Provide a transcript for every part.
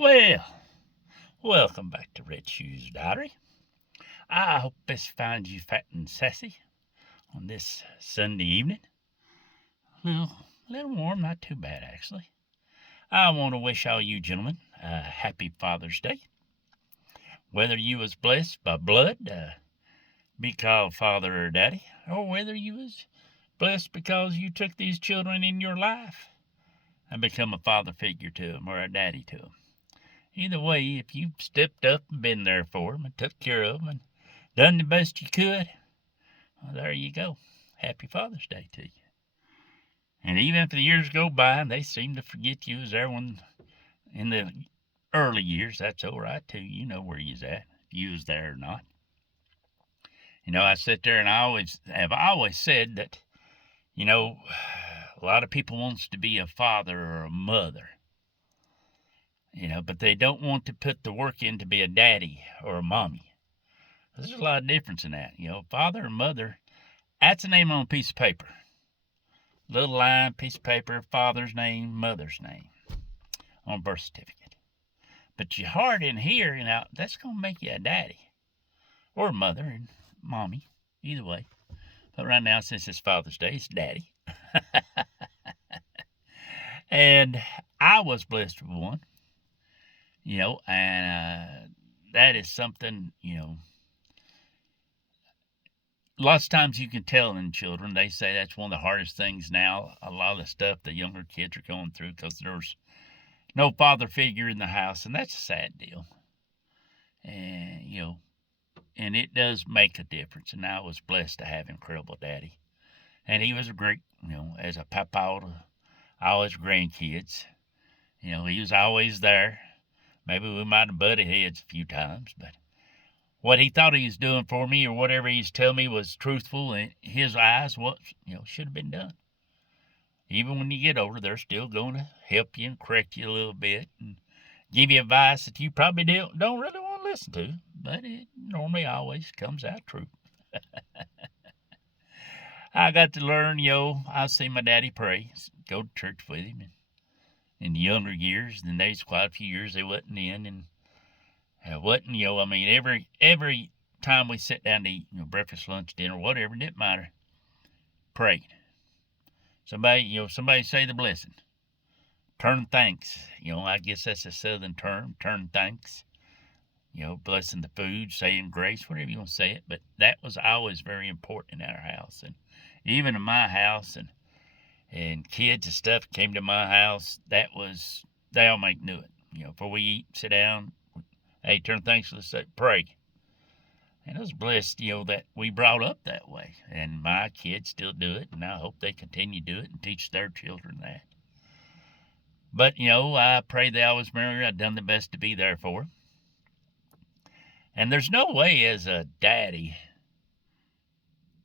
Well, welcome back to Red Shoes Diary. I hope this finds you fat and sassy on this Sunday evening. A little warm, not too bad actually. I want to wish all you gentlemen a happy Father's Day. Whether you was blessed by blood, be called father or daddy, or whether you was blessed because you took these children in your life and become a father figure to them or a daddy to them. Either way, if you stepped up and been there for them and took care of them and done the best you could, well, there you go. Happy Father's Day to you. And even if the years go by and they seem to forget you was there when in the early years, that's all right too. You know where you's at, if you was there or not. I sit there and I always said that, a lot of people wants to be a father or a mother, but they don't want to put the work in to be a daddy or a mommy. There's a lot of difference in that. Father and mother, that's a name on a piece of paper. Little line, piece of paper, father's name, mother's name on a birth certificate. But your heart in here, that's going to make you a daddy or a mother and mommy, either way. But right now, since it's Father's Day, it's daddy. And I was blessed with one, and that is something, lots of times you can tell in children. They say that's one of the hardest things now. A lot of the stuff the younger kids are going through because there's no father figure in the house, and that's a sad deal. And it does make a difference. And I was blessed to have an incredible daddy, and he was a great, as a papa to all his grandkids. He was always there. Maybe we might have butted heads a few times, but what he thought he was doing for me or whatever he's telling me was truthful in his eyes, what should have been done. Even when you get older, they're still going to help you and correct you a little bit and give you advice that you probably don't really want to listen to, but it normally always comes out true. I got to learn, I see my daddy pray, go to church with him. And in the younger years, then there's quite a few years they wasn't in, and wasn't, every time we sit down to eat, breakfast, lunch, dinner, whatever, it didn't matter, prayed. Somebody say the blessing. Turn thanks. I guess that's a southern term, turn thanks. Blessing the food, saying grace, whatever you want to say it. But that was always very important in our house. And even in my house, and kids and stuff came to my house, they all make do it. Before we eat, sit down, hey, turn thanks, let's pray. And I was blessed, that we brought up that way. And my kids still do it, and I hope they continue to do it and teach their children that. But, I pray they always remember I've done the best to be there for them. And there's no way as a daddy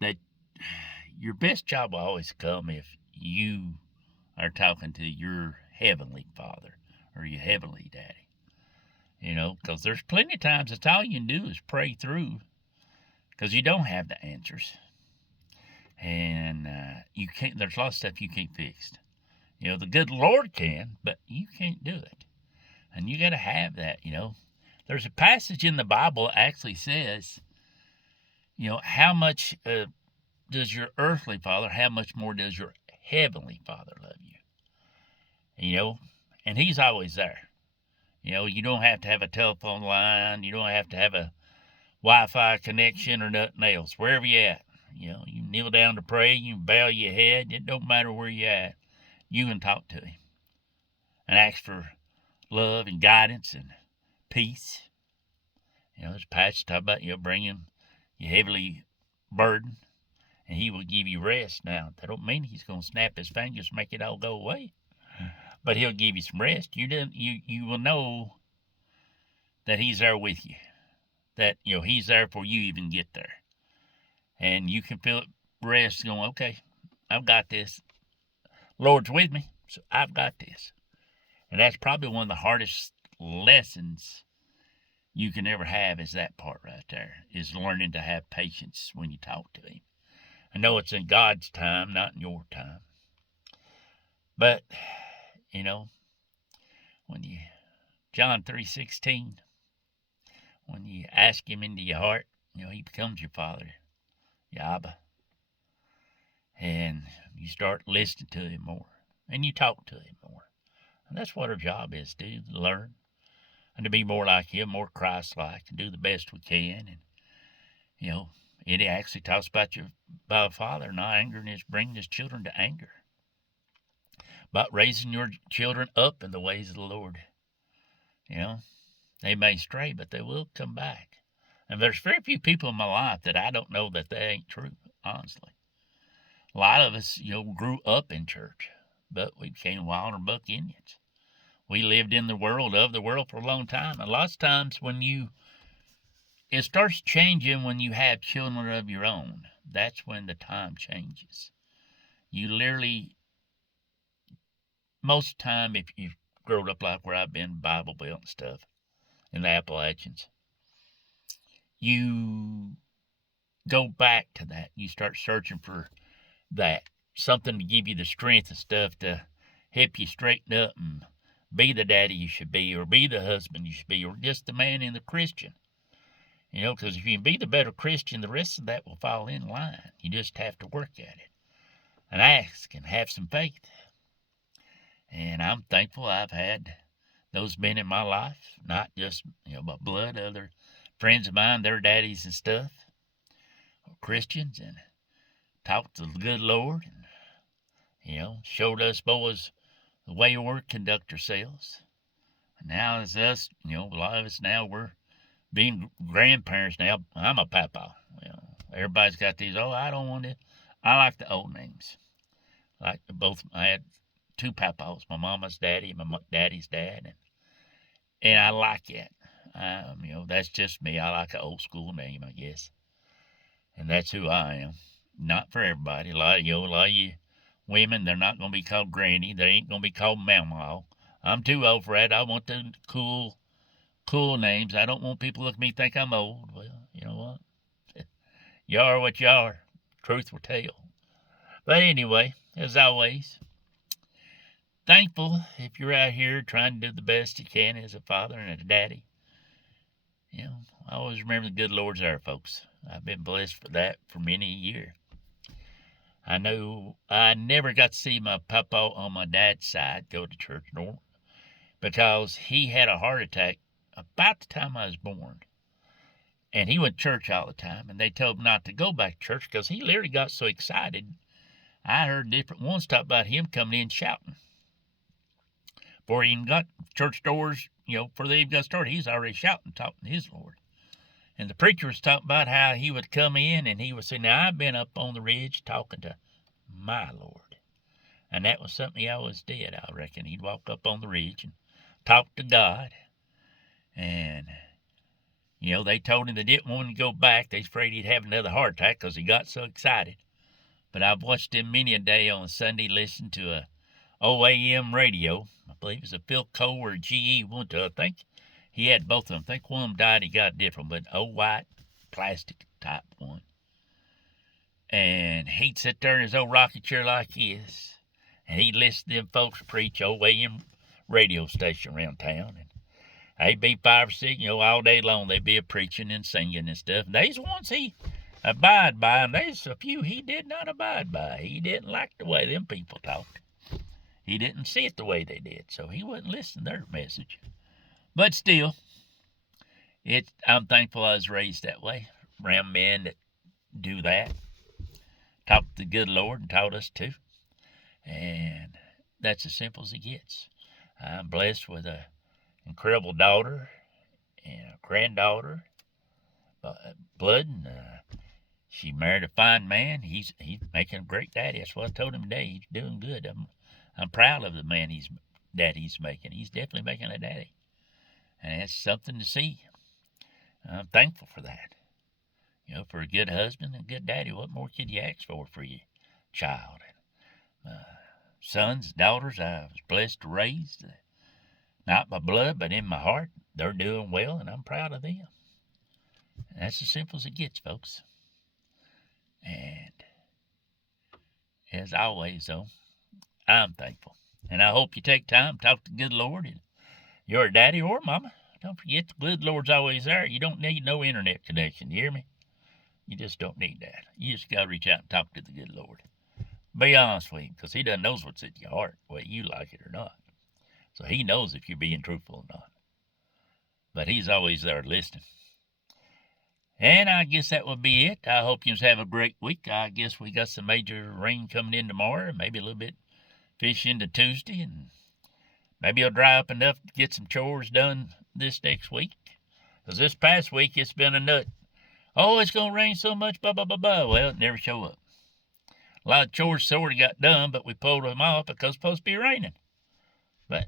that your best job will always come if you are talking to your heavenly father or your heavenly daddy. Because there's plenty of times that's all you can do is pray through because you don't have the answers. And you can't, there's a lot of stuff you can't fix. The good Lord can, but you can't do it. And you got to have that, There's a passage in the Bible that actually says, how much does your earthly father, how much more does your heavenly father love you? And he's always there. You don't have to have a telephone line. You don't have to have a Wi-Fi connection or nothing else. Wherever you at, you kneel down to pray. You bow your head. It don't matter where you at. You can talk to him and ask for love and guidance and peace. There's a passage talk about bringing your heavily burden, and he will give you rest. Now that don't mean he's going to snap his fingers and make it all go away, but he'll give you some rest. You will know that he's there with you. That he's there for you even get there, and you can feel it rest going. Okay, I've got this. Lord's with me, so I've got this. And that's probably one of the hardest lessons you can ever have is that part right there, is learning to have patience when you talk to him. I know it's in God's time, not in your time. But, when you John 3:16. When you ask him into your heart, he becomes your Father, your Abba. And you start listening to him more. And you talk to him more. And that's what our job is, to learn. And to be more like him, more Christ-like, and do the best we can. And, it actually talks about a father not angering bringing his children to anger. About raising your children up in the ways of the Lord. They may stray, but they will come back. And there's very few people in my life that I don't know that ain't true, honestly. A lot of us, grew up in church, but we became wild or buck Indians. We lived in the world, of the world for a long time. And lots of times it starts changing when you have children of your own. That's when the time changes. You literally, most of the time, if you've grown up like where I've been, Bible Belt and stuff, in the Appalachians, you go back to that. You start searching for that, something to give you the strength and stuff to help you straighten up and be the daddy you should be, or be the husband you should be, or just the man and the Christian. Because if you can be the better Christian, the rest of that will fall in line. You just have to work at it and ask and have some faith. And I'm thankful I've had those men in my life, not just, by blood, other friends of mine, their daddies and stuff, Christians, and talked to the good Lord, and, showed us boys the way we conduct ourselves. And now it's us, a lot of us now, we're being grandparents now. I'm a papa. Everybody's got these, I don't want it. I like the old names. I had two papas, my mama's daddy and my daddy's dad. And I like it. That's just me. I like an old school name, I guess. And that's who I am. Not for everybody. A lot of you women, they're not going to be called granny. They ain't going to be called mama. I'm too old for that. I want the cool names. I don't want people to look at me and think I'm old. Well, you know what? You are what you are. Truth will tell. But anyway, as always, thankful if you're out here trying to do the best you can as a father and a daddy. I always remember the good Lord's there, folks. I've been blessed for that for many a year. I know I never got to see my papa on my dad's side go to church, nor because he had a heart attack about the time I was born. And he went to church all the time, and they told him not to go back to church because he literally got so excited. I heard different ones talk about him coming in shouting. Before he even got church doors, before they even got started, he's already shouting, talking to his Lord. And the preacher was talking about how he would come in and he would say, now I've been up on the ridge talking to my Lord. And that was something he always did, I reckon. He'd walk up on the ridge and talk to God. And, they told him they didn't want him to go back. They was afraid he'd have another heart attack because he got so excited. But I've watched him many a day on Sunday, listen to a OAM radio. I believe it was a Philco or a GE one. I think he had both of them. I think one of them died, he got a different, but old white plastic type one. And he'd sit there in his old rocking chair like his, and he'd listen to them folks preach OAM radio station around town. And they'd be 5 or 6, all day long. They'd be a preaching and singing and stuff. And there's ones he abide by, and there's a few he did not abide by. He didn't like the way them people talked. He didn't see it the way they did, so he wouldn't listen to their message. But still, I'm thankful I was raised that way, around men that do that. Talk to the good Lord and taught us to. And that's as simple as it gets. I'm blessed with an incredible daughter and a granddaughter, blood, and she married a fine man. He's making a great daddy. That's what I told him today. He's doing good. I'm proud of the man he's making. He's definitely making a daddy. And that's something to see. I'm thankful for that. For a good husband and a good daddy, what more could you ask for your child? Sons, daughters, I was blessed to raise, not by blood, but in my heart. They're doing well, and I'm proud of them. And that's as simple as it gets, folks. And as always, though, I'm thankful. And I hope you take time, talk to the good Lord, and your daddy or mama. Don't forget the good Lord's always there. You don't need no internet connection. You hear me? You just don't need that. You just got to reach out and talk to the good Lord. Be honest with him, because he doesn't know what's in your heart, whether you like it or not. So he knows if you're being truthful or not. But he's always there listening. And I guess that will be it. I hope you have a great week. I guess we got some major rain coming in tomorrow, maybe a little bit fish into Tuesday, and maybe it'll dry up enough to get some chores done this next week. Because this past week it's been a nut. Oh, it's going to rain so much, blah, blah, blah, blah. Well, it never show up. A lot of chores sort of got done, but we pulled them off because it's supposed to be raining. But,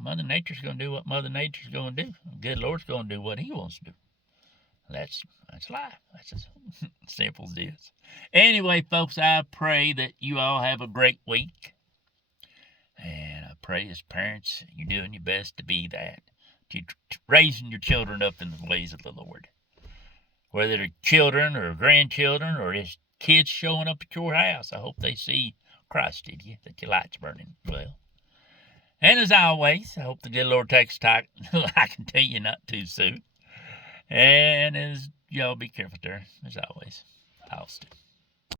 Mother Nature's going to do what Mother Nature's going to do. The good Lord's going to do what he wants to do. That's life. That's as simple as it is. Anyway, folks, I pray that you all have a great week. And I pray as parents, you're doing your best to be that. To raising your children up in the ways of the Lord. Whether they're children or grandchildren or just kids showing up at your house, I hope they see Christ in you, that your light's burning well. And as always, I hope the good Lord takes time, I can tell you, not too soon. And as y'all be careful there, as always, Austin.